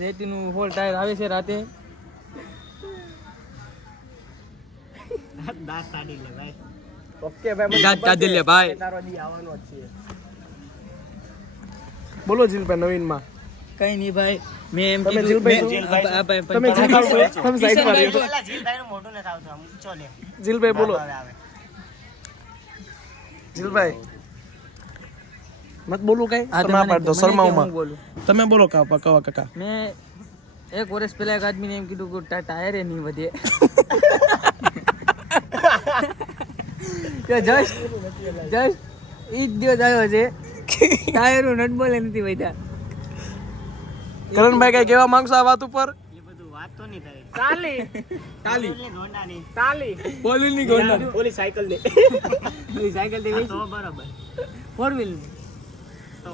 રેતીનું fall tyre આવે છે રાતે. દાંત કાઢી લે ભાઈ. ઓકે ભાઈ દાંત કાઢી લે ભાઈ. તારો દી આવવાનો જ છે. બોલો જીલભાઈ નવીનમાં. કઈ નહીં ભાઈ, મેં એમ તમે કીધું જીલભાઈ તમે જીલભાઈ તમે સાઈડ પર રહ્યો. પેલા જીલભાઈનું મોઢું નથી આવતું આમ ઊંચો લે. જીલભાઈ બોલો. હવે આવે. જીલભાઈ મત બોલું કઈ હા, તમે આ પાડ દો મને શરમાવમાં. હું બોલું. તમે બોલો કાકા. મેં 1 વર્ષ પહેલા એક આદમીને એમ કીધું કે ટાયર નહીં વધે. તો જસ્ટ ઈ જ દિવસ આવ્યો છે, ટાયરો નટ બોલે નથી વધ્યા. કરણભાઈ કઈ કેવા માંગશો આ વાત ઉપર? એ બધું વાત તો નહીં થાય. તાલી ઓલી ગોંડાની. તાલી બોલું નહીં ગોંડા. ઓલી સાયકલ દે. સાયકલ દેવી તો બરાબર. 4 વ્હીલ તો